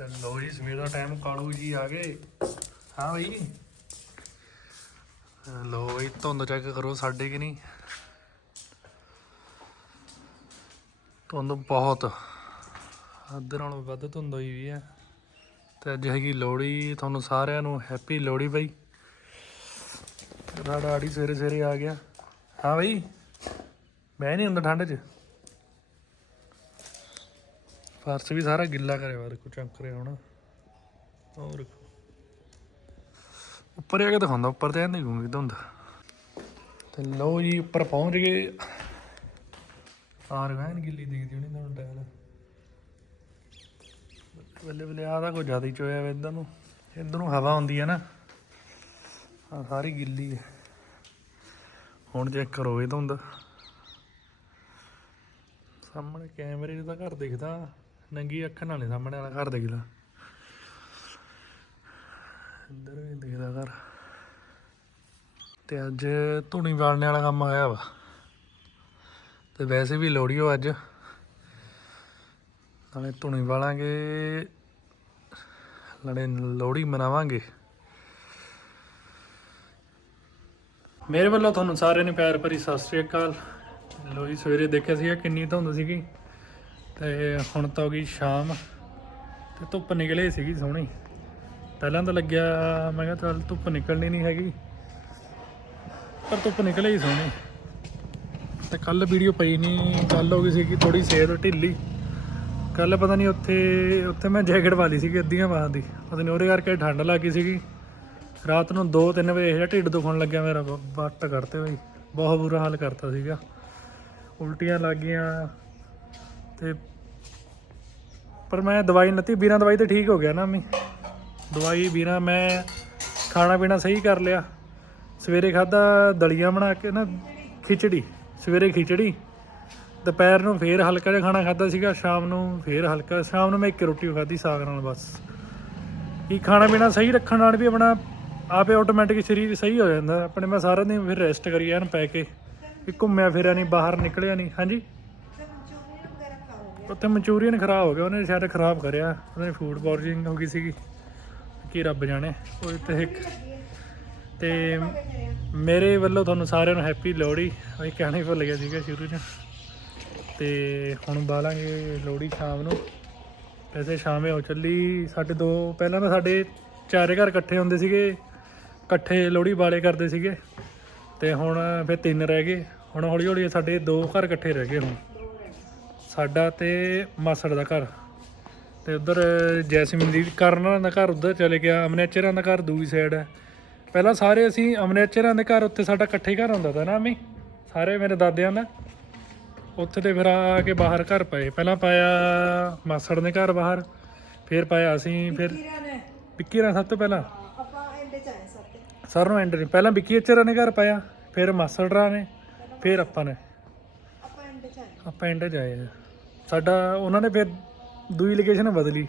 ਤੇ ਲੋ ਜੀ, ਸਵੇਰ ਦਾ ਟਾਈਮ ਕਾਲੂ ਜੀ ਆ ਗਏ। ਹਾਂ ਬਈ। ਲੋ ਬਈ, ਧੁੰਦ ਚੈੱਕ ਕਰੋ ਸਾਡੇ ਕਿ ਨਹੀਂ। ਧੁੰਦ ਬਹੁਤ। ਅੱਧ ਨਾਲੋਂ ਵੱਧ ਧੁੰਦ ਹੋਈ ਵੀ ਹੈ। ਤੇ ਅੱਜ ਹੈਗੀ ਲੋਹੜੀ, ਤੁਹਾਨੂੰ ਸਾਰਿਆਂ ਨੂੰ ਹੈਪੀ ਲੋਹੜੀ ਬਈ। ਰਾੜਾ ਆੜੀ ਸਵੇਰੇ ਸਵੇਰੇ ਆ ਗਿਆ। ਹਾਂ ਬਈ। ਮੈਂ ਨਹੀਂ ਹੁੰਦਾ ਠੰਡ 'ਚ। ਫਰਸ਼ ਵੀ ਸਾਰਾ ਗਿੱਲਾ ਕਰਿਆ ਵਾ ਦੇਖੋ ਚਮਕ ਰਿਹਾ ਹੁਣ। ਹੋਰ ਉੱਪਰ ਆ ਕੇ ਦਿਖਾਉਂਦਾ, ਉੱਪਰ ਤੇ ਨਹੀਂ ਘੁੰਮੀ ਧੁੰਦ। ਤੇ ਲਓ ਜੀ, ਉੱਪਰ ਪਹੁੰਚ ਗਏ। ਆਰ ਗਿੱਲੀ ਦਿਖਦੀ ਹੋਣੀ ਤੁਹਾਨੂੰ ਟਾਇਲ। ਬੱਲੇ ਬੱਲੇ ਆ ਤਾਂ ਕੋਈ ਜ਼ਿਆਦਾ ਹੀ ਚੋਇਆ ਵਾ ਇੱਧਰ ਨੂੰ। ਇੱਧਰ ਨੂੰ ਹਵਾ ਆਉਂਦੀ ਹੈ ਨਾ। ਆ ਸਾਰੀ ਗਿੱਲੀ ਹੈ ਹੁਣ ਚੈੱਕ ਕਰੋ ਇਹ ਧੁੰਦ। ਸਾਹਮਣੇ ਕੈਮਰੇ 'ਚ ਘਰ ਦਿਖਦਾ। ਨੰਗੀ ਅੱਖ ਨਾਲ ਨੀ ਸਾਹਮਣੇ ਵਾਲਾ ਘਰ ਦਿਖਦਾ। ਇੱਧਰ ਵੀ ਦਿਖਦਾ ਘਰ। ਤੇ ਅੱਜ ਧੂਣੀ ਵਾਲਣੇ ਵਾਲਾ ਕੰਮ ਆਇਆ ਵਾ। ਤੇ ਵੈਸੇ ਵੀ ਲੋੜੀਓ ਅੱਜ। ਨਾਲੇ ਧੂਣੀ ਵਾਲਾਂਗੇ ਨਾਲੇ ਲੋਹੜੀ ਮਨਾਵਾਂਗੇ। ਮੇਰੇ ਵੱਲੋਂ ਤੁਹਾਨੂੰ ਸਾਰਿਆਂ ਨੂੰ ਪਿਆਰ ਭਰੀ ਸਤਿ ਸ੍ਰੀ ਅਕਾਲ। ਲੋਈ ਸਵੇਰੇ ਦੇਖਿਆ ਸੀਗਾ ਕਿੰਨੀ ਧੁੰਦ ਸੀਗੀ। ਤੇ ਹੁਣ ਤਾਂ ਹੋ ਗਈ ਸ਼ਾਮ ਤੇ ਧੁੱਪ ਨਿਕਲੇ ਸੀਗੀ ਸੋਹਣੀ। ਪਹਿਲਾਂ ਤਾਂ ਲੱਗਿਆ, ਮੈਂ ਕਿਹਾ ਚੱਲ ਧੁੱਪ ਨਿਕਲਣੀ ਨਹੀਂ ਹੈਗੀ। ਪਰ ਧੁੱਪ ਨਿਕਲੇ ਹੀ ਸੋਹਣੀ। ਤੇ ਕੱਲ ਵੀਡੀਓ ਪਈ ਨਹੀਂ ਗੱਲ ਹੋ ਗਈ ਸੀਗੀ ਥੋੜੀ ਸਿਹਤ ਢਿੱਲੀ। ਕੱਲ ਪਤਾ ਨਹੀਂ ਉੱਥੇ ਉੱਥੇ ਮੈਂ ਜੈਕਟ ਪਾ ਲਈ ਸੀਗੀ ਅੱਧੀਆਂ ਬਾਹਾਂ ਦੀ। ਪਤਾ ਨਹੀਂ ਉਹਦੇ ਕਰਕੇ ਠੰਡ ਲੱਗ ਗਈ ਸੀਗੀ। ਰਾਤ ਨੂੰ 2-3 ਵਜੇ ਇਹ ਢਿੱਡ ਦੁਖਣ ਲੱਗਿਆ ਮੇਰਾ, ਬ- ਵੱਟ ਕਰਤੇ ਬਈ। ਬਹੁਤ ਬੁਰਾ ਹਾਲ ਕਰਤਾ ਸੀਗਾ। ਉਲਟੀਆਂ ਲੱਗ ਗਈਆਂ। ਤੇ ਪਰ ਮੈਂ ਦਵਾਈ ਨਤੀ ਬਿਨਾਂ ਦਵਾਈ ਤੇ ਠੀਕ ਹੋ ਗਿਆ ਨਾ ਮੈਂ ਦਵਾਈ ਬਿਨਾਂ ਮੈਂ ਖਾਣਾ ਪੀਣਾ ਸਹੀ ਕਰ ਲਿਆ। ਸਵੇਰੇ ਖਾਦਾ ਦਲੀਆਂ ਬਣਾ ਕੇ ਨਾ, ਖਿਚੜੀ, ਸਵੇਰੇ ਖਿਚੜੀ। ਦੁਪਹਿਰ ਨੂੰ ਫੇਰ ਹਲਕਾ ਜਿਹਾ ਖਾਣਾ ਖਾਦਾ ਸੀਗਾ, ਸ਼ਾਮ ਨੂੰ ਫੇਰ ਹਲਕਾ, ਸ਼ਾਮ ਨੂੰ ਮੈਂ ਇੱਕ ਰੋਟੀ ਖਾਦੀ ਸਾਗ ਨਾਲ ਬਸ। ਕੀ ਖਾਣਾ ਪੀਣਾ ਸਹੀ ਰੱਖਣ ਨਾਲ ਵੀ ਆਪਣਾ ਆਪੇ ਆਟੋਮੈਟਿਕ ਸਰੀਰ ਸਹੀ ਹੋ ਜਾਂਦਾ। ਆਪਣੇ ਮੈਂ ਸਾਰਾ ਦਿਨ ਫਿਰ ਰੈਸਟ ਕਰੀ ਐਨ ਪੈ ਕੇ। ਵੀ ਘੁੰਮਿਆ ਫਿਰਿਆ ਨਹੀਂ ਬਾਹਰ ਨਿਕਲਿਆ ਨਹੀਂ ਹਾਂਜੀ? ਉੱਥੇ ਮਨਚੂਰੀਅਨ ਖਰਾਬ ਹੋ ਗਿਆ, ਉਹਨੇ ਸ਼ਾਇਦ ਖਰਾਬ ਕਰਿਆ ਉਹਨੇ ਫੂਡ ਪੋਇਜ਼ਨਿੰਗ ਹੋ ਗਈ ਸੀਗੀ, ਕੀ ਰੱਬ ਜਾਣੇ, ਉਹ ਤੇ ਇੱਕ ਤੇ ਮੇਰੇ ਵੱਲੋਂ ਤੁਹਾਨੂੰ ਸਾਰਿਆਂ ਨੂੰ ਹੈਪੀ ਲੋਹੜੀ, ਅਸੀਂ ਕਹਿਣਾ ਹੀ ਭੁੱਲ ਗਿਆ ਸੀਗਾ ਸ਼ੁਰੂ 'ਚ, ਤੇ ਹੁਣ ਬਾਲਾਂਗੇ ਲੋਹੜੀ ਸ਼ਾਮ ਨੂੰ, ਵੈਸੇ ਸ਼ਾਮੇ ਹੋ ਚੱਲੀ ਸਾਡੇ ਦੋ, ਪਹਿਲਾਂ ਤਾਂ ਸਾਡੇ ਚਾਰੇ ਘਰ ਇਕੱਠੇ ਹੁੰਦੇ ਸੀਗੇ, ਇਕੱਠੇ ਲੋਹੜੀ ਬਾਲੇ ਕਰਦੇ ਸੀਗੇ, ਤੇ ਹੁਣ ਫਿਰ ਤਿੰਨ ਰਹਿ ਗਏ, ਹੁਣ ਹੌਲੀ ਹੌਲੀ ਸਾਡੇ ਦੋ ਘਰ ਇਕੱਠੇ ਰਹਿ ਗਏ ਹੁਣ। ਸਾਡਾ ਤੇ ਮਾਸੜ ਦਾ ਘਰ। ਤੇ ਉਧਰ ਜੈਸਮੀਨ ਦੀ ਕਰਨ ਦਾ ਘਰ ਉਧਰ ਚਲੇ ਗਿਆ ਅਮਨੇਚਰਾਂ ਦਾ ਘਰ ਦੂਜੀ ਸਾਈਡ ਹੈ। ਪਹਿਲਾਂ ਸਾਰੇ ਅਸੀਂ ਅਮਨੇਚਰਾਂ ਦੇ ਘਰ ਉੱਤੇ ਸਾਡਾ ਇਕੱਠੇ ਘਰ ਹੁੰਦਾ ਤਾ ਨਾ ਅਮੀ। ਸਾਰੇ ਮੇਰੇ ਦਾਦਿਆਂ ਦਾ। ਉੱਥੇ ਤੇ ਫਿਰ ਆ ਕੇ ਬਾਹਰ ਘਰ ਪਏ। ਪਹਿਲਾਂ ਪਾਇਆ ਮਾਸੜ ਨੇ ਘਰ ਬਾਹਰ ਫਿਰ ਪਾਇਆ ਅਸੀਂ ਫਿਰ ਵਿੱਕੀ ਰਾਂ ਸਭ ਤੋਂ ਪਹਿਲਾਂ। ਆਪਾਂ ਐਂਡ ਚ ਆਏ ਸਭ ਤੇ। ਸਰ ਨੂੰ ਐਂਡ ਨਹੀਂ ਪਹਿਲਾਂ ਵਿੱਕੀ ਅਚਰਾ ਨੇ ਘਰ ਪਾਇਆ ਫਿਰ ਮਾਸੜ ਰਾਂ ਨੇ ਫਿਰ ਆਪਾਂ ਨੇ। ਆਪਾਂ ਐਂਡ ਜਾਏ ਆ। ਸਾਡਾ ਉਹਨਾਂ ਨੇ ਫਿਰ ਦੂਈ ਲੋਕੇਸ਼ਨ ਬਦਲੀ।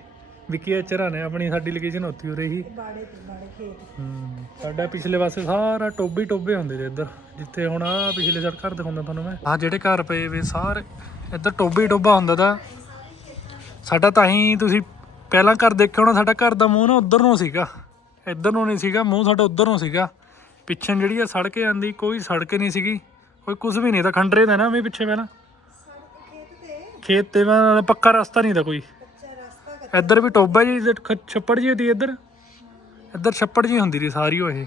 ਵਿੱਕੀ ਅਚਰਾ ਨੇ ਆਪਣੀ ਸਾਡੀ ਲੋਕੇਸ਼ਨ ਉੱਥੇ ਹੋ। ਰਹੀ ਬਾੜੇ ਤੇ ਬਾੜੇ ਖੇਤ। ਹੂੰ ਸਾਡਾ ਪਿਛਲੇ ਪਾਸੇ ਸਾਰਾ ਟੋਬੇ ਟੋਬੇ ਹੁੰਦੇ ਨੇ ਇੱਧਰ। ਜਿੱਥੇ ਹੁਣ ਆ ਪਿਛਲੇ ਸਾਈਡ ਘਰ ਦਿਖਾਉਂਦਾ ਤੁਹਾਨੂੰ ਮੈਂ। ਆ ਜਿਹੜੇ ਘਰ ਪਏ ਵੇ ਸਾਰੇ ਇੱਧਰ ਟੋਬੇ ਟੋਬਾ ਹੁੰਦਾ ਦਾ ਸਾਡਾ ਤਾਂ ਹੀ ਤੁਸੀਂ ਪਹਿਲਾਂ ਘਰ ਦੇਖਿਆ ਹੋਣਾ ਸਾਡਾ ਘਰ ਦਾ ਮੂੰਹ ਨਾ ਉਧਰ ਨੂੰ ਸੀਗਾ। ਇੱਧਰ ਨੂੰ ਨਹੀਂ ਸੀਗਾ ਮੂੰਹ ਸਾਡਾ ਉਧਰ ਨੂੰ ਸੀਗਾ। ਪਿੱਛੇ ਜਿਹੜੀ ਆ ਸੜਕ ਆਂਦੀ ਕੋਈ ਸੜਕ ਨਹੀਂ ਸੀਗੀ। ਕੋਈ ਕੁਝ ਵੀ ਨਹੀਂ ਤਾਂ ਖੰਡਰੇ ਦਾ ਨਾ ਮੈਂ ਪਿੱਛੇ ਪਹਿਲਾਂ ਖੇਤ ਤੇ ਮੈਂ ਪੱਕਾ ਰਸਤਾ ਨਹੀਂ ਦਾ ਕੋਈ। ਇੱਧਰ ਵੀ ਟੋਬਾ ਜੀ ਛੱਪੜ ਜੀ ਹੁੰਦੀ ਇੱਧਰ। ਇੱਧਰ ਛੱਪੜ ਜੀ ਹੁੰਦੀ ਰਹੀ ਸਾਰੀ ਉਹ ਇਹ।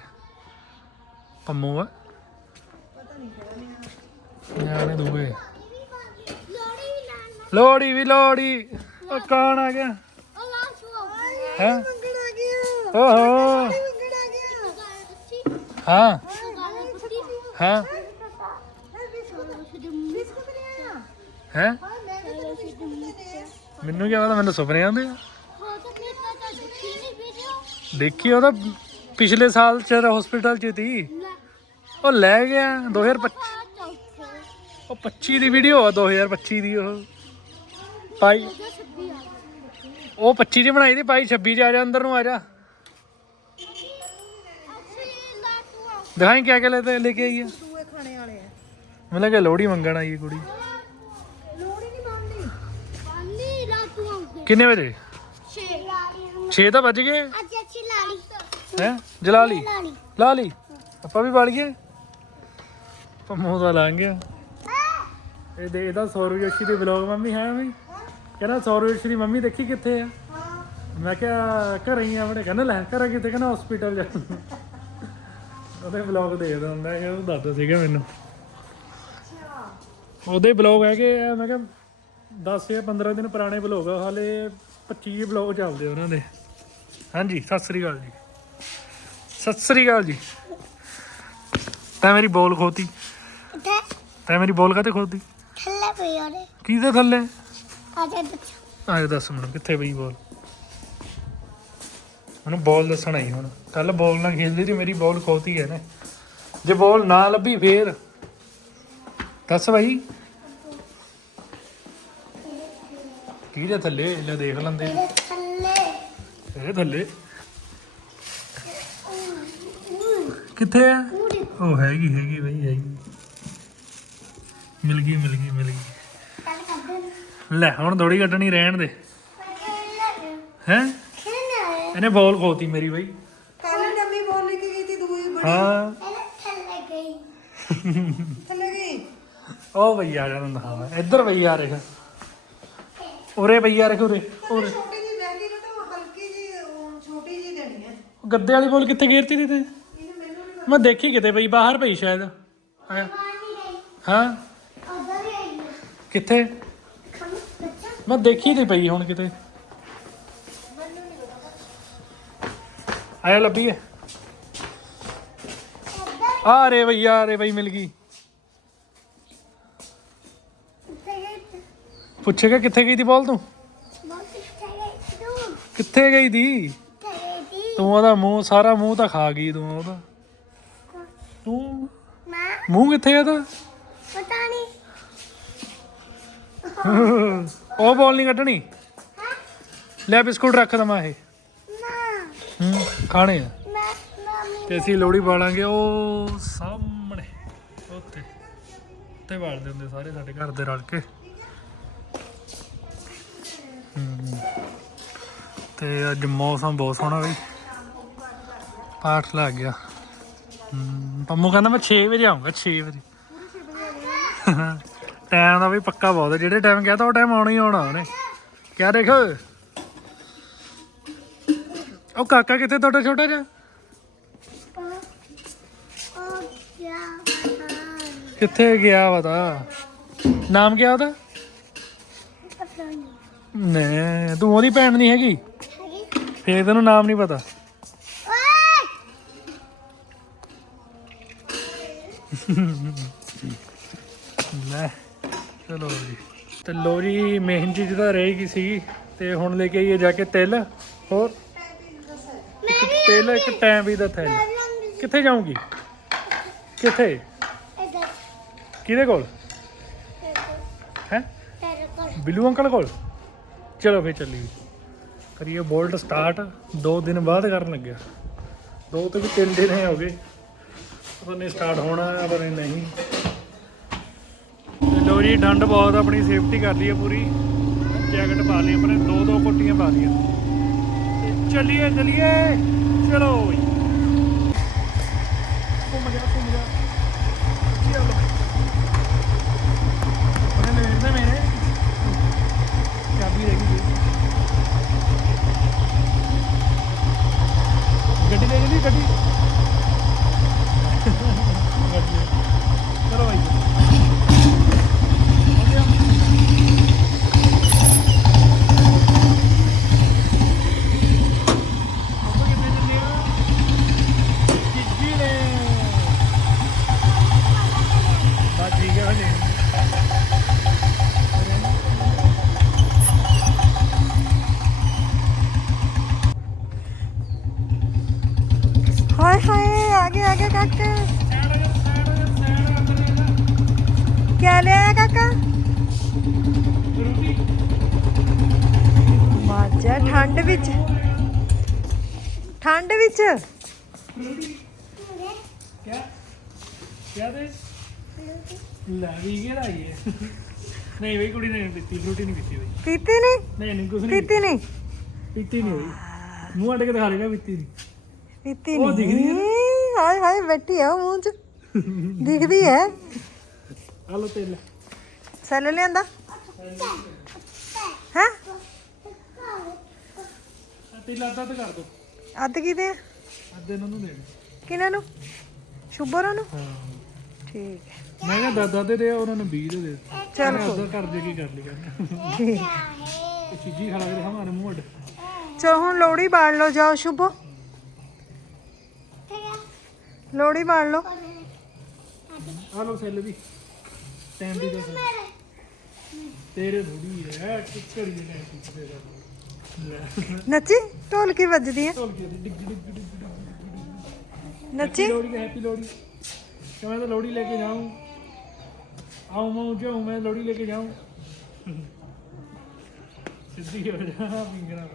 ਪੰਮੂ ਆ। ਨਿਆਣੇ। ਦੂਏ। ਲੋੜੀ ਵੀ ਲੋੜੀ ਉਹ ਕੌਣ ਆ ਗਿਆ। ਹੈ? ਓਹੋ। ਹਾਂ। ਹਾਂ? ਹੈ ਹਾਂ ਮੈਂ ਵੀ ਤੈਨੂੰ ਬਿਸਕੁਟ ਦੇਣੇ ਆ ਮੈਨੂੰ ਕੀ ਪਤਾ ਮੈਨੂੰ ਸੁਪਨੇ ਆਉਂਦੇ ਆ। ਦੇਖੀ ਉਹਦਾ ਪਿਛਲੇ ਸਾਲ ਚ ਹਸਪੀਟਲ ਚ ਸੀ ਉਹ ਲੈ ਗਿਆ 2025 ਉਹ 25 ਦੀ ਵੀਡੀਓ ਆ 2025 ਦੀ ਉਹ। ਪਾਈ ਉਹ 25 ਚ ਬਣਾਈ ਦੀ ਪਾਈ 26 ਚ ਆ ਜਾ ਅੰਦਰ ਨੂੰ ਆ ਜਾ। ਦਿਖਾਈ ਕਿਆ ਕਿਆ ਲੈ ਲੈ ਕੇ ਆਈ ਆ। ਮੈਨੂੰ ਲੱਗਾ ਲੋੜੀ ਮੰਗਣ ਆਈ ਕੁੜੀ। ਕਿੰਨੇ ਵਜੇ? ਛੇ। ਲਾਲੀ 6 ਤਾਂ ਵੱਜ ਗਏ। ਅੱਜ ਅੱਛੀ ਲਾਲੀ ਹੈ? ਜਲਾ ਲਈ? ਲਾਲੀ ਲਾ ਲਈ? ਆਪਾਂ ਵੀ ਵੜ ਗਏ? ਪੰਮੋ ਦਾ ਲੰਘ ਗਿਆ ਇਹ ਦੇ ਇਹਦਾ ਸੌਰਵ ਯੋਸ਼ੀ ਦੇ ਵਲੌਗ ਮੰਮੀ ਹੈ ਵੀ। ਕਹਿੰਦਾ ਸੌਰਵ ਯੋਸ਼ੀ ਦੀ ਮੰਮੀ ਦੇਖੀ ਕਿੱਥੇ ਆ? ਮੈਂ ਕਿਹਾ ਘਰੇ ਹੀ ਆ ਬੜੇ ਕਹਿੰਦਾ ਲੈ ਘਰੇ ਕਿਤੇ ਕਹਿੰਦਾ ਹਸਪੀਟਲ ਜਾ ਉਹਦੇ ਵਲੌਗ ਦੇਖਦਾ ਹੁੰਦਾ। ਇਹ ਉਹ ਦੱਸਦਾ ਸੀਗਾ ਮੈਨੂੰ। ਉਹਦੇ ਵਲੌਗ ਹੈਗੇ ਆ ਮੈਂ ਕਿਹਾ 10 ਜਾਂ 15 ਦਿਨ ਪੁਰਾਣੇ ਵਲੌਗ ਆ ਹਾਲੇ 25 ਵਲੌਗ ਚੱਲਦੇ ਉਹਨਾਂ ਦੇ। ਹਾਂਜੀ ਸਤਿ ਸ੍ਰੀ ਅਕਾਲ ਜੀ। ਸਤਿ ਸ੍ਰੀ ਅਕਾਲ ਜੀ। ਤੈਂ ਮੇਰੀ ਬੋਲ ਖੋਤੀ। ਤੇ ਮੇਰੀ ਬੋਲ ਕਾਤੇ ਖੋਤੀ? ਥੱਲੇ ਪਈ ਉਹਦੇ। ਕਿਹਦੇ ਥੱਲੇ? ਦੱਸ। ਆਏ ਦੱਸ ਮੈਨੂੰ ਕਿੱਥੇ ਪਈ ਬੋਲ? ਮੈਨੂੰ ਬੋਲ ਦੱਸਣਾ ਹੀ ਹੁਣ। ਕੱਲ ਬੋਲ ਨਾਲ ਖੇਲਦੀ ਸੀ ਮੇਰੀ ਬੋਲ ਖੋਤੀ ਹੈ ਨਾ ਜੇ ਬੋਲ ਨਾ ਲੱਭੀ ਫੇਰ। ਦੱਸ ਭਾਈ ਕਿਹਦੇ ਥੱਲੇ? ਲੈ ਦੇਖ ਲੈਂਦੇ। ਇਹਦੇ ਥੱਲੇ। ਇਹਦੇ ਥੱਲੇ। ਕਿੱਥੇ ਆ? ਉਹ ਹੈਗੀ ਹੈਗੀ ਬਈ ਹੈਗੀ। ਮਿਲ ਗਈ ਮਿਲ ਗਈ ਮਿਲ ਗਈ। ਲੈ ਹੁਣ ਥੋੜੀ ਕੱਢਣੀ ਰਹਿਣ ਦੇ। ਹੈ। ਇਹਨੇ ਬੋਲ ਖੋਤੀ ਮੇਰੀ ਬਈ। ਕੱਲ ਨਵੀਂ ਬੋਲ ਲੈ ਕੇ ਗਈ ਤੀ ਦੂਈ ਬੜੀ। ਹਾਂ। ਇਹਦੇ ਥੱਲੇ ਗਈ। ਥੱਲੇ ਗਈ। ਉਹ ਬਈ ਆ ਜਾਂਦਾ ਹਾਂ ਇੱਧਰ ਬਈ ਆ ਰਿਹਾ। ਉਰੇ ਆ ਰਿਹਾ ਉਰੇ ਉਰੇ। ਛੋਟੀ ਜੀ ਰਹਿ ਗਈ ਨਾ ਤਾਂ ਹਲਕੀ ਜੀ ਉਹ ਛੋਟੀ ਜੀ ਦੇਣੀ ਹੈ। ਗੱਦੇ ਵਾਲੀ ਬੋਲ ਕਿੱਥੇ ਗੇਰਤੀ ਦੀ ਤੇ? ਇਹਨੂੰ ਮੈਨੂੰ ਨੀ ਮੈਂ ਦੇਖੀ ਕਿਤੇ ਬਈ ਬਾਹਰ ਪਈ ਸ਼ਾਇਦ। ਗਈ ਹਾਂ? ਉਧਰ ਹੀ ਕਿੱਥੇ? ਬੱਚਾ। ਮੈਂ ਦੇਖੀ ਤੇ ਪਈ ਹੁਣ ਕਿਤੇ। ਮੈਨੂੰ ਨਹੀਂ ਪਤਾ ਆਇਆ ਲੱਭੀ ਹੈ ਉਧਰ ਆ ਰੇ ਬਈ ਆ ਰੇ ਬਈ ਮਿਲ ਗਈ। ਪੁੱਛੇਗਾ ਕਿੱਥੇ ਗਈ ਦੀ ਬੋਲ ਤੂੰ? ਕਿੱਥੇ ਗਈ ਦੀ? ਉੱਤੇ ਤੀ ਉਹਦਾ ਮੂੰਹ ਸਾਰਾ ਮੂੰਹ ਤਾਂ ਖਾ ਗਈ ਤੂੰ ਉਹਦਾ। ਤੂੰ ਮੈਂ? ਮੂੰਹ ਕਿੱਥੇ ਆ ਇਹਦਾ? ਪਤਾ ਨਹੀਂ। ਉਹ ਬੋਲ ਨਹੀਂ ਕੱਢਣੀ। ਲੈ ਬਿਸਕੁਟ ਰੱਖ ਦਵਾਂ ਇਹ। ਹੂੰ ਖਾਣੇ ਆ। ਤੇ ਅਸੀਂ ਲੋਹੜੀ ਬਾਲਾਂਗੇ ਉਹ ਸਾਹਮਣੇ ਉੱਥੇ। ਉੱਤੇ ਬਾਲਦੇ ਹੁੰਦੇ ਸਾਰੇ ਸਾਡੇ ਘਰ ਦੇ ਰਲ ਕੇ। ਤੇ ਅੱਜ ਮੌਸਮ ਬਹੁਤ ਸੋਹਣਾ ਬਈ। ਪਾਠ ਲੱਗ ਗਿਆ। ਪੰਮੂ ਕਹਿੰਦਾ ਮੈਂ 6 ਵਜੇ ਆਉਂਗਾ 6 ਵਜੇ। ਟਾਈਮ ਦਾ ਵੀ ਪੱਕਾ ਬਹੁਤ ਹੈ, ਜਿਹੜੇ ਟਾਈਮ ਗਿਆ ਤਾਂ ਉਹ ਟਾਈਮ ਆਉਣਾ ਹੀ ਆਉਣਾ ਉਹਨੇ। ਕਿਆ ਦੇਖ? ਉਹ ਕਾਕਾ ਕਿੱਥੇ ਤੁਹਾਡਾ ਛੋਟਾ ਜਿਹਾ? ਕਿੱਥੇ ਗਿਆ ਪਤਾ ਨਾਮ ਕਿਆ ਉਹਦਾ? ਨੇ ਤੂੰ ਉਹਦੀ ਭੈਣ ਨਹੀਂ ਹੈਗੀ? ਫੇਰ ਤੈਨੂੰ ਨਾਮ ਨਹੀਂ ਪਤਾ? ਲੈ ਚਲੋ ਜੀ। ਤੇ ਲੋ ਜੀ ਮੇਨ ਚੀਜ਼ ਤਾਂ ਰਹੇਗੀ ਸੀ ਤੇ ਹੁਣ ਲੈ ਕੇ ਆਈਏ ਜਾ ਕੇ ਤਿਲ। ਹੋਰ? ਤਿਲ ਇੱਕ ਟੈਮ ਵੀ ਦਾ ਥੈਲ ਲੰਗ ਕਿੱਥੇ ਜਾਊਂਗੀ? ਕਿੱਥੇ? ਕਿਹਦੇ ਕੋਲ? ਹੈ? ਬਿੱਲੂ ਅੰਕਲ ਕੋਲ? ਚਲੋ ਫੇਰ ਚੱਲੀਏ। ਕਰੀਏ ਬੋਲਟ ਸਟਾਰਟ ਦੋ ਦਿਨ ਬਾਅਦ ਕਰਨ ਲੱਗਿਆ। ਦੋ ਤੋਂ ਵੀ ਤਿੰਨ ਦਿਨ ਹੋ ਗਏ। ਪਤਾ ਨਹੀਂ ਸਟਾਰਟ ਹੋਣਾ ਹੈ ਪਰ ਨਹੀਂ। ਤੇ ਲੋ ਜੀ, ਡੰਡ ਬਹੁਤ, ਆਪਣੀ ਸੇਫਟੀ ਕਰ ਲਈ ਹੈ ਪੂਰੀ। ਜੈਕਟ ਪਾ ਲਈ ਆਪਣੇ, ਦੋ ਦੋ ਕੋਟੀਆਂ ਪਾ ਲਈਆਂ। ਚੱਲੀਏ ਚੱਲੀਏ। ਚਲੋ ਘੁੰਮ ਜਾ ചട്ടി ਕਿਆ ਲਿਆ ਕਾਕਾ? ਮਾਜਾ ਠੰਡ ਵਿੱਚ। ਠੰਡ ਵਿੱਚ? ਕਿਆ ਕਿਆ ਦੇ? ਲੈ ਵੀ ਕਿਹੜਾ ਆਈ ਹੈ ਨਹੀਂ ਬਈ ਕੁੜੀ ਨੇ ਪੀਤੀ ਫਰੂਟੀ ਨਹੀਂ ਪੀਤੀ ਬਈ। ਪੀਤੀ ਨਹੀਂ? ਨਹੀਂ ਨਹੀਂ ਕੁਝ ਨਹੀਂ ਪੀਤੀ ਨਹੀਂ? ਪੀਤੀ। ਨਹੀਂ ਹੋਈ ਮੂੰਹ ਅੱਡ ਕੇ ਦਿਖਾ ਲੈਣਾ ਪੀਤੀ ਨਹੀਂ। ਪੀਤੀ ਉਹ ਦਿਖਦੀ ਹੈ ਨਹੀਂ। ਹਾਏ ਹਾਏ ਬੈਠੀ ਆ ਉਹ ਮੂੰਹ ਚ। ਦਿਖਦੀ ਹੈ। ਆ ਲੋ ਤੇਲ। ਸੈਲ ਲਿਆਂਦਾ? ਹੈ? ਤੇਲ ਅੱਧਾ ਤੇ ਕਰ ਦੋ। ਅੱਧ ਕਿਤੇ ਆ? ਅੱਧੇ ਇਹਨਾਂ ਨੂੰ ਦੇ ਦੇ। ਕਿਹਨਾਂ ਨੂੰ? ਸ਼ੁਭਰਾ ਨੂੰ ਹਾਂ। ਠੀਕ ਹੈ। ਮੈਂ ਕਿਹਾ ਦਾਦਾ ਦੇ ਦੇ ਉਹਨਾਂ ਨੇ 20 ਦੇ ਦੇ। ਚੱਲ ਮੈਂ ਅੱਧਾ ਕਰ ਦੇ ਕੀ ਕਰ ਲਿਆ ਠੀਕ। ਇਹ ਚੀਜ਼ੀ ਖਾ ਕੇ ਹਮਾਰੇ ਮੂੰਹ ਅੱਡ ਚਲੋ ਹੁਣ ਲੋੜੀ ਬਾੜ ਲਓ ਜਾਓ ਸ਼ੁਭੋ। ਲੋੜੀ ਬਾੜ ਲਓ। ਆ ਲੋ ਸੈੱਲ ਵੀ। ਟਾਈਮ ਦੀ ਦੱਸ ਤੇਰੇ ਥੋੜੀ ਹੈ ਟਿੱਕੜੀ ਦੇ ਨਾਲ। ਪੁੱਛਦੇ ਦਾ ਨੱਚੀ ਢੋਲਕੀ ਵੱਜਦੀ ਹੈ? ਨੱਚੀ? ਲੋੜੀ ਹੈਪੀ ਲੋੜੀ ਕਿ ਮੈਂ ਤਾਂ ਲੋੜੀ ਲੈ ਕੇ ਜਾਉਂ ਆਉਂ ਮੈਂ ਜਾਉਂ ਮੈਂ ਲੋੜੀ ਲੈ ਕੇ ਜਾਉਂ ਸਿੱਧੀ ਹੋ ਜਾ ਪਿੰਗਰਾ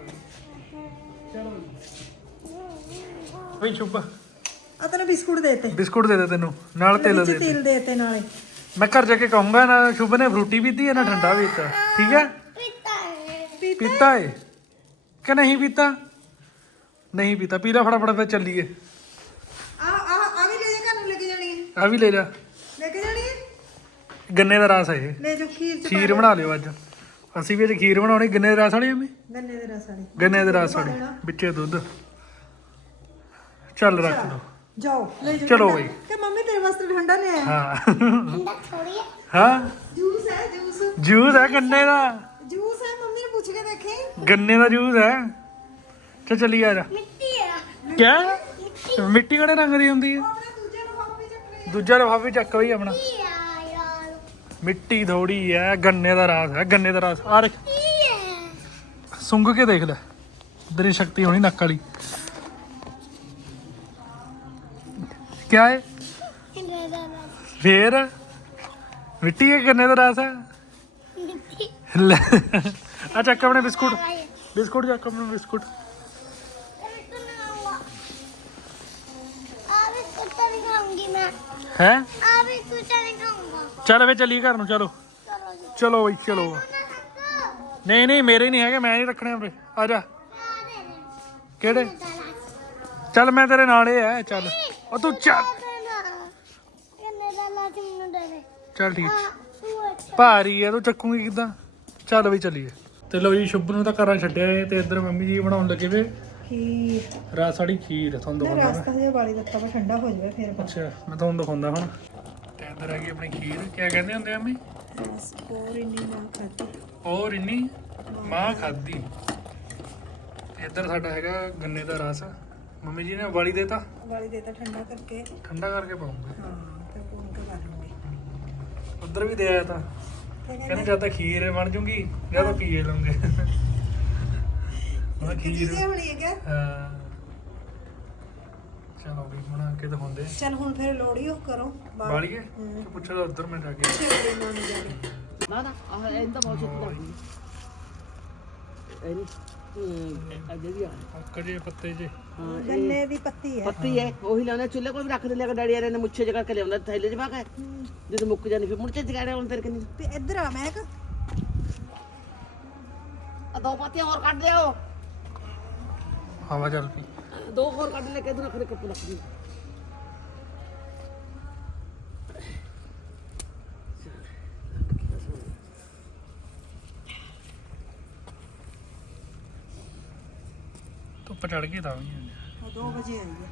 ਚਲੋ ਵੀ ਚੁੱਪ ਆ ਤੈਨੂੰ ਬਿਸਕੁਟ ਦੇਤੇ। ਬਿਸਕੁਟ ਦੇਤੇ ਤੈਨੂੰ ਨਾਲ ਤੇਲ ਦੇਤੇ ਤੇਲ ਦੇਤੇ ਨਾਲੇ। ਮੈਂ ਘਰ ਜਾ ਕੇ ਕਹੂੰਗਾ ਨਾ ਸ਼ੁਭ ਨੇ ਫਰੂਟੀ ਪੀਤੀ ਹੈ ਨਾ ਠੰਡਾ ਪੀਤਾ ਠੀਕ ਹੈ? ਪੀਤਾ ਹੈ। ਕਿ ਨਹੀਂ ਪੀਤਾ? ਨਹੀਂ ਪੀਤਾ। ਪੀਲਾ ਫਟਾਫਟ ਫਿਰ ਚੱਲੀਏ। ਆ ਆ ਆ ਵੀ ਲੈ ਜਾ ਘਰ ਨੂੰ ਲੈ ਕੇ ਜਾਣੀ ਹੈ। ਆ ਵੀ ਲੈ ਜਾ। ਲੈ ਕੇ ਜਾਣੀ ਹੈ? ਗੰਨੇ ਦਾ ਰਸ ਹੈ ਇਹ। ਲੈ ਜਾ ਖੀਰ ਚ ਖੀਰ ਬਣਾ ਲਿਓ ਅੱਜ। ਅਸੀਂ ਵੀ ਅੱਜ ਖੀਰ ਬਣਾਉਣੀ। ਗੰਨੇ ਦੇ ਰਸ ਵਾਲੀ ਐਵੇਂ ਗੰਨੇ ਦੇ ਰਸ ਵਾਲੀ। ਗੰਨੇ ਦੇ ਰਸ ਵਾਲੀ। ਵਿੱਚੇ ਦੁੱਧ। ਚੱਲ ਰੱਖ ਲਓ ਜਾਓ ਲੈ ਜਾਓ ਚਲੋ ਬਈ। ਕਿ ਮੰਮੀ ਤੇਰੇ ਵਾਸਤੇ ਵੀ ਠੰਡਾ ਲੈ ਆਇਆ ਹਾਂ ਹੈ ਹਾਂ? ਜੂਸ ਹੈ ਜੂਸ। ਜੂਸ ਹੈ ਗੰਨੇ ਦਾ? ਜੂਸ ਹੈ ਮੰਮੀ ਨੂੰ ਪੁੱਛ ਕੇ ਦੇਖੀ। ਗੰਨੇ ਦਾ ਜੂਸ ਹੈ? ਚੱਲ ਚੱਲੀ ਆ ਜਾ। ਮਿੱਟੀ ਹੈ ਕਿਆ? ਮਿੱਟੀ। ਕਿਹੜੇ ਰੰਗ ਦੀ ਹੁੰਦੀ ਹੈ ਦੂਜਾ ਦੂਜੇ ਨੂੰ ਪਾਪੀ ਚੱਕ ਲਈ ਆਪਣਾ। ਮਿੱਟੀ ਥੋੜੀ ਹੈ ਗੰਨੇ ਦਾ ਰਾਸ ਹੈ ਗੰਨੇ ਦਾ ਰਾਸ। ਆ ਰੱਖ ਕੀ ਸੁੰਘ ਕੇ ਦੇਖ ਲੈ। ਤੇਰੀ ਸ਼ਕਤੀ ਹੋਣੀ ਨੱਕ ਵਾਲੀ। ਕਿਆ ਹੈ ਫੇਰ ਮਿੱਟੀ ਹੈ ਗੰਨੇ ਦਾ ਰਸ ਹੈ मिट्टी ਲੈ ਆ ਚੱਕ ਆਪਣੇ ਬਿਸਕੁਟ ਬਿਸਕੁਟ ਚੱਕ ਆਪਣੇ ਬਿਸਕੁਟ अभी कुत्ता नहीं खाऊंगी मैं ਹੈ अभी कुत्ता नहीं खाऊंगा ਚੱਲ ਵੇ ਚੱਲੀਏ ਘਰ ਨੂੰ ਚਲੋ चलो जी ਚਲੋ ਬਈ ਚਲੋ ਨਹੀਂ ਨਹੀਂ ਮੇਰੇ ਨਹੀਂ ਹੈਗੇ ਮੈਂ ਨਹੀਂ ਰੱਖਣੇ ਆਪਣੇ ਆ ਜਾ ਕਿਹੜੇ ਚੱਲ ਮੈਂ ਤੇਰੇ ਨਾਲ ਹੀ ਆ ਚੱਲ। ਉਹ ਤੂੰ ਚੱਲ। ਚੱਲ ਠੀਕ। ਭਾਰੀ ਆ ਤੂੰ ਚੱਕੂਗੀ ਕਿਦਾਂ? ਚੱਲ ਬਈ ਚੱਲੀਏ। ਤੇ ਲੋ ਜੀ ਸ਼ੁਭ ਨੂੰ ਤਾਂ ਘਰਾਂ ਛੱਡਿਆ ਏ ਤੇ ਇੱਧਰ ਮੰਮੀ ਜੀ ਬਣਾਉਣ ਲੱਗੇ ਵੇ। ਖੀਰ। ਰਾਤ ਵਾਲੀ ਖੀਰ ਤੁਹਾਨੂੰ ਨਾ ਦਿਖਾਉਂਦਾ ਰਸਤਾ ਜਿਹਾ ਵਾਲੀ ਦਿੱਤਾ ਵਾ ਠੰਡਾ ਹੋ ਜਾਵੇ ਫਿਰ ਅੱਛਾ ਮੈਂ ਤੁਹਾਨੂੰ ਦਿਖਾਉਂਦਾ ਹੁਣ। ਤੇ ਇੱਧਰ ਹੈਗੀ ਆਪਣੀ ਖੀਰ। ਕਿਆ ਕਹਿੰਦੇ ਹੁੰਦੇ ਆ ਮੰਮੀ? ਬਸ ਹੋਰ ਇੰਨੀ ਨਾ ਖਾਤੀ ਔਰ ਇੰਨੀ? ਮਾਂ ਖਾਦੀ ਇੱਧਰ ਸਾਡਾ ਹੈਗਾ ਗੰਨੇ ਦਾ ਰਸ। ਮੰਮੀ ਜੀ ਨੇ ਉਬਾਲੀ ਦੇਤਾ ਵਾਲੀ ਦੇਤਾ ਠੰਡਾ ਕਰਕੇ। ਠੰਡਾ ਕਰਕੇ ਪਾਉਂਗੇ। ਹਾਂ ਤੇ ਪੂਨ ਕੇ ਲੂੰਗੀ ਉੱਧਰ ਵੀ ਦੇ ਆਇਆ ਤਾਂ। ਕਹਿੰਦੇ ਜਦ ਤੱਕ ਖੀਰ ਬਣ ਜੂਗੀ ਜਾਂ ਤਾਂ ਪੀਏ ਲਵਾਂਗੇ ਉਹ ਖੀਰ। ਚੀਜ਼ੇ ਹੋਣੀ ਹੈ ਕਿਆ ਹਾਂ। ਚਲੋ ਵੀ ਬਣਾ ਕੇ ਦਿਖਾਉਂਦੇ। ਚਲ ਹੁਣ ਫਿਰ ਲੋੜੀ ਉਹ ਕਰੋ ਬਾਹਰ ਬਾਲੀਏ ਪੁੱਛੋ ਉੱਧਰ ਮੈਂ ਜਾ ਕੇ। ਛੇੜੇ ਨਾ ਨੂੰ ਜਾਣੀ ਨਾ ਨਾ ਆਹ ਇਹਦਾ ਬਹੁਤ ਛੇਤੀ ਲੱਗਦੀ। ਇਹਨੀ ਅਜੇ ਵੀ ਆ। ਅੱਕ ਜੇ ਪੱਤੇ ਜੇ ਹਾਂ ਗੰਨੇ ਦੀ ਪੱਤੀ ਹੈ। ਪੱਤੀ ਹੈ ਉਹੀ ਲਾਉਣਾ ਚੁੱਲ੍ਹੇ ਕੋਲ ਵੀ ਰੱਖ ਦਿੰਦੇ ਆ ਡੈਡੀ ਯਾਰ ਨੇ ਮੁੱਛੇ ਜਗਾ ਕੇ ਲਿਆਉਂਦਾ ਥੈਲੇ 'ਚ ਪਾ ਕੇ ਜਦੋਂ ਮੁੱਕ ਜਾਂਦੀ ਫਿਰ ਮੁੜ ਚ ਜਗਾੜੇ ਹੁਣ ਤੇਰੇ ਕਿੰਨੀ। ਤੇ ਇੱਧਰ ਆ ਮੈਂ ਕਿ ਆ ਦੋ ਪਾਤੀਆਂ ਹੋਰ ਕੱਢ ਦਿਓ। ਹਵਾ ਚੱਲ ਪਈ ਦੋ ਹੋਰ ਕੱਢ ਲੈ ਕੇ ਇਧਰ ਰੱਖ ਦੇ ਕੱਪ ਰੱਖ ਦੀ ਧੁੱਪ ਚੜ ਗਈ ਤਾਂ ਵੀ ਉਹ 2 ਵਜੇ ਆਈ ਹੈ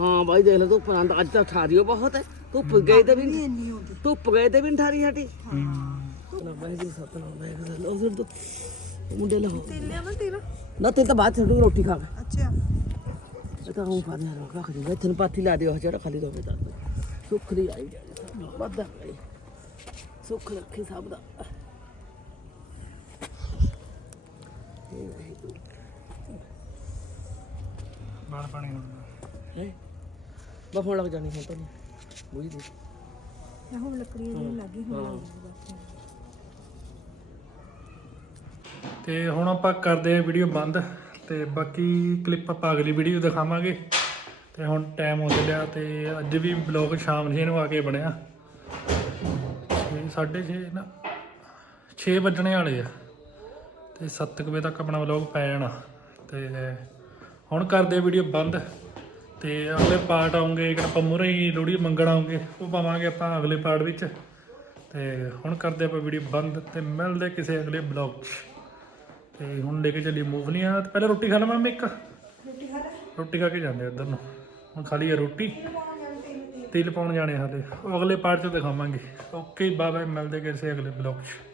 ਹਾਂ ਬਾਈ ਦੇਖ ਲੈ ਧੁੱਪ ਨਾਲ ਅੱਜ ਤਾਂ ਠਾਰੀਓ ਬਹੁਤ ਹੈ। ਧੁੱਪ ਗਏ ਤੇ ਵੀ ਨਹੀਂ ਇੰਨੀ ਹੁੰਦੀ। ਧੁੱਪ ਗਏ ਤੇ ਵੀ ਠਾਰੀ ਹਟੀ ਹੂੰ। ਨਾ ਬਾਈ ਜੀ ਸਤਨਾਮ ਮੈਂ ਗੱਲ ਉਧਰ ਤੋਂ। ਮੁੰਡੇ ਲਾ ਤੇਲਿਆ ਨਾ ਤੇਰਾ? ਨਾ ਤੇ ਤਾਂ ਬਾਅਦ ਛੱਡੂ ਰੋਟੀ ਖਾ ਕੇ ਅੱਛਾ। ਇਹ ਤਾਂ ਹੂੰ ਪਾਣੀ ਨਾਲ ਰੱਖ ਦੇ ਇੱਥੇ ਨੂੰ ਪਾਥੀ ਲਾ ਦਿਓ ਜਿਹੜਾ ਖਾਲੀ ਦੋਵੇ ਤਾਂ। ਸੁੱਖ ਦੀ ਆਈ ਜਾ ਗਈ ਸੁੱਖ ਰੱਖੇ ਸਭ ਦਾ ਬਾਲ ਪਾਣੀ ਬਸ ਹੁਣ ਲੱਗ ਜਾਣੀ ਹੁਣ ਤਾਂ। ਨਹੀਂ ਬੁਝੀ ਦੀ ਨਾ ਹੁਣ ਲੱਕੜੀਆਂ ਲੱਗੀ ਹੁਣ ਤੇ ਹੁਣ ਆਪਾਂ ਕਰਦੇ ਆ ਵੀਡੀਓ ਬੰਦ ਤੇ ਬਾਕੀ ਕਲਿੱਪ ਆਪਾਂ ਅਗਲੀ ਵੀਡੀਓ ਦਿਖਾਵਾਂਗੇ। ਤੇ ਹੁਣ ਟਾਈਮ ਹੋ ਚੱਲਿਆ ਤੇ ਅੱਜ ਵੀ ਬਲੌਗ ਸ਼ਾਮ ਛੇ ਨੂੰ ਆ ਕੇ ਬਣਿਆ। 6:30 ਨਾ। 6 ਵੱਜਣੇ ਵਾਲੇ ਆ। ਤੇ 7 ਵਜੇ ਤੱਕ ਆਪਣਾ ਵਲੌਗ ਪੈ ਜਾਣਾ। ਤੇ ਹੁਣ ਕਰਦੇ ਵੀਡੀਓ ਬੰਦ ਤੇ ਅਗਲੇ ਪਾਰਟ ਆਉਂਗੇ ਕਿ ਆਪਾਂ ਮੁਰੇ ਹੀ ਲੋਹੜੀ ਮੰਗਣ ਆਉਂਗੇ ਉਹ ਪਾਵਾਂਗੇ ਆਪਾਂ ਅਗਲੇ ਪਾਰਟ ਵਿੱਚ। ਤੇ ਹੁਣ ਕਰਦੇ ਆਪਾਂ ਵੀਡੀਓ ਬੰਦ ਤੇ ਮਿਲਦੇ ਕਿਸੇ ਅਗਲੇ ਬਲੌਗ 'ਚ। ਤੇ ਹੁਣ ਲੈ ਕੇ ਚੱਲੀ ਮੂਵਲੀਆਂ ਤੇ ਪਹਿਲਾਂ ਰੋਟੀ ਖਾ ਲਵਾਂ ਮੈਂ ਇੱਕ। ਰੋਟੀ ਖਾ ਕੇ ਜਾਂਦੇ ਉਧਰ ਨੂੰ। ਹੁਣ ਖਾ ਲਈਏ ਰੋਟੀ। ਤਿਲ ਪਾਉਣ ਜਾਣੇ ਹਾਲੇ। ਉਹ ਅਗਲੇ ਪਾਰਟ 'ਚ ਦਿਖਾਵਾਂਗੇ। ਓਕੇ ਬਾਏ ਬਾਏ ਮਿਲਦੇ ਕਿਸੇ ਅਗਲੇ ਬਲੌਗ 'ਚ।